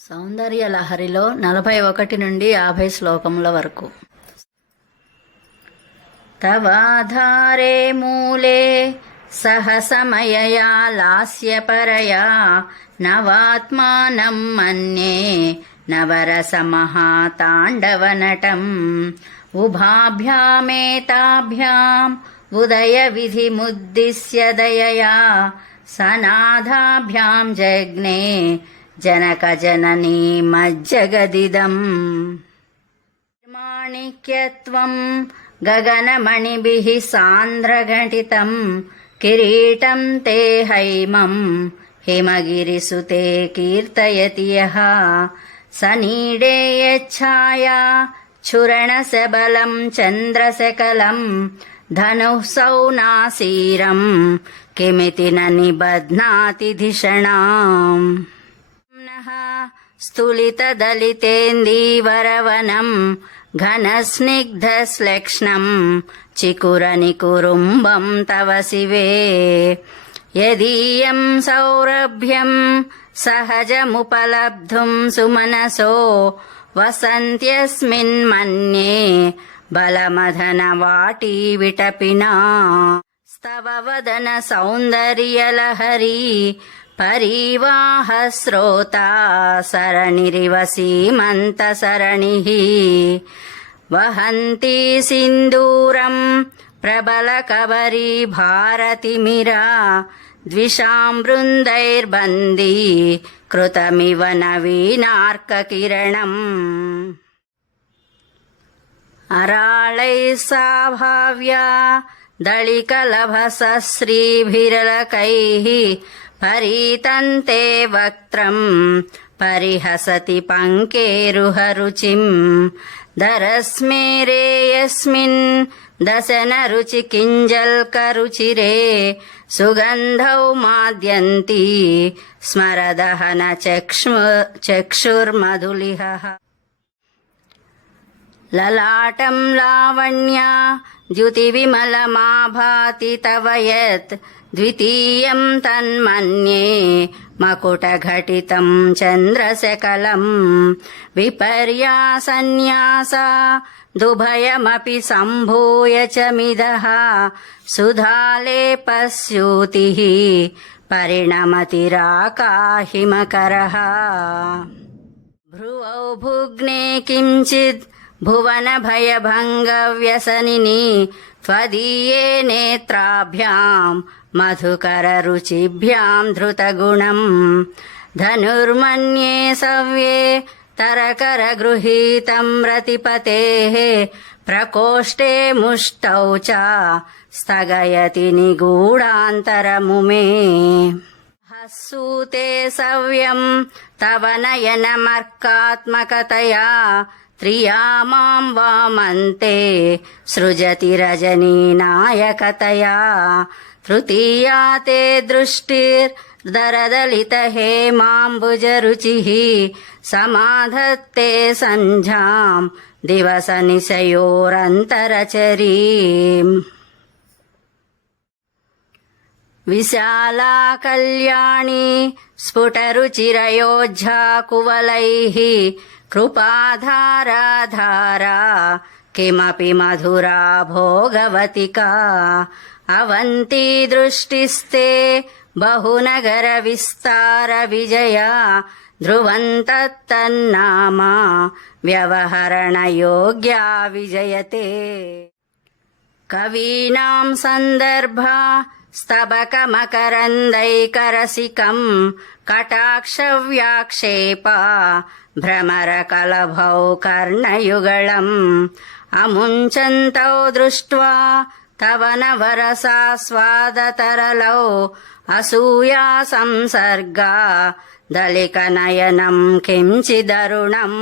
సౌందర్య లహరిలో 41 నుండి 50 శ్లోకముల వరకు. తవాధారే మూలే సహసమయయా లాస్యపరయా నవాత్మానం మన్యే నవరసమహాతాండవనటం ఉభాభ్యామేతాభ్యాం ఉదయ విధిముద్దిశ్య దయయా సనాథాభ్యాం జగ్నే జనక జననీ మజ్జగదిదం మాణిక్యత్వం గగనమణిభిః సాంద్రఘటితం కిరీటం తే హైమం హిమగిరిసుతే కీర్తయతి యః సనీడే యచ్ఛాయా చురణశబలం చంద్రశకలం ధనుః సౌనాసీరం కిమితి న నిబధ్నాతి ధిషణాం స్థులితదలితేందీవరవనం ఘనస్నిగ్ధశ్లక్ష్ణం చికురనికురుంబం తవ శివే యదీయం సౌరభ్యం సహజముపలబ్ధుం సుమనసో వసంత్యస్మిన్మన్యే బలమధనవాటీ విటపినా స్తవ వదన సౌందర్యలహరీ పరీవాహ శ్రోతా సరణిరివ సీమంత సరణిః వహంతి సింధూరం ప్రబల కబరీ భారతిమిరా ద్విషాం బృందైర్బందీ కృతమివ నవీనార్క కిరణం అరాళైః సాభావ్యా దళికలభసశ్రీభిరలకైః పరీతంతే వక్త్రం పరిహసతి పంకేరుహరుచిం దరస్మేరేయస్మిన్ దశనరుచి కింజల్కరుచిరే సుగంధౌ మాద్యంతి స్మరదహన చక్షుర్మధులిహః లలాటం లావణ్యా ద్యుతివిమలమాభాతి తవ యత్ ద్వితీయం తన్మన్యే మకుటఘటితం చంద్రశకలం విపర్యాసన్యాసా దుభయమపి సంభూయ చ మిదః సుధాలేపస్యూతిః పరిణమతిరాకాహిమకరః భ్రువౌ భుగ్నే కించిద్ భువనభయభంగవ్యసనిని త్వదీయే నేత్రాభ్యాం మధుకరరుచిభ్యాం ధృతగుణం ధనుర్మన్యే సవ్యే తరకరగృహీతం రతిపతేః ప్రకోష్ఠే ముష్టౌ చ స్థగయతి నిగూఢాంతరముమే హస్సూతే సవ్యం తవ నయనమర్కాత్మకతయా త్రియామాం వామంతే సృజతి రజనీనాయకతయా తృతీయా తే దృష్టిర్దరదలితహేమాంబుజరుచిః సమాధత్తే సంధ్యాం దివసనిశయోరంతరచరీం విశాలా కళ్యాణి స్ఫుటరుచిరయోధ్యా కువలైః కృపాధారాధారా కిమపి మధురా భోగవతికా అవంతి దృష్టిస్తే బహునగర విస్తార విజయా ధ్రువంతత్తన్నామా వ్యవహరణ యోగ్యా విజయతే కవీనాం సందర్భా స్తబకమకరందైకరసికం కటాక్షవ్యాక్షేపా భ్రమరకలభౌ కర్ణయుగళం అముంచంతౌ దృష్ట్వా తవ నవరసాస్వాదతరలౌ అసూయా సంసర్గా దళికనయనం కించిదరుణం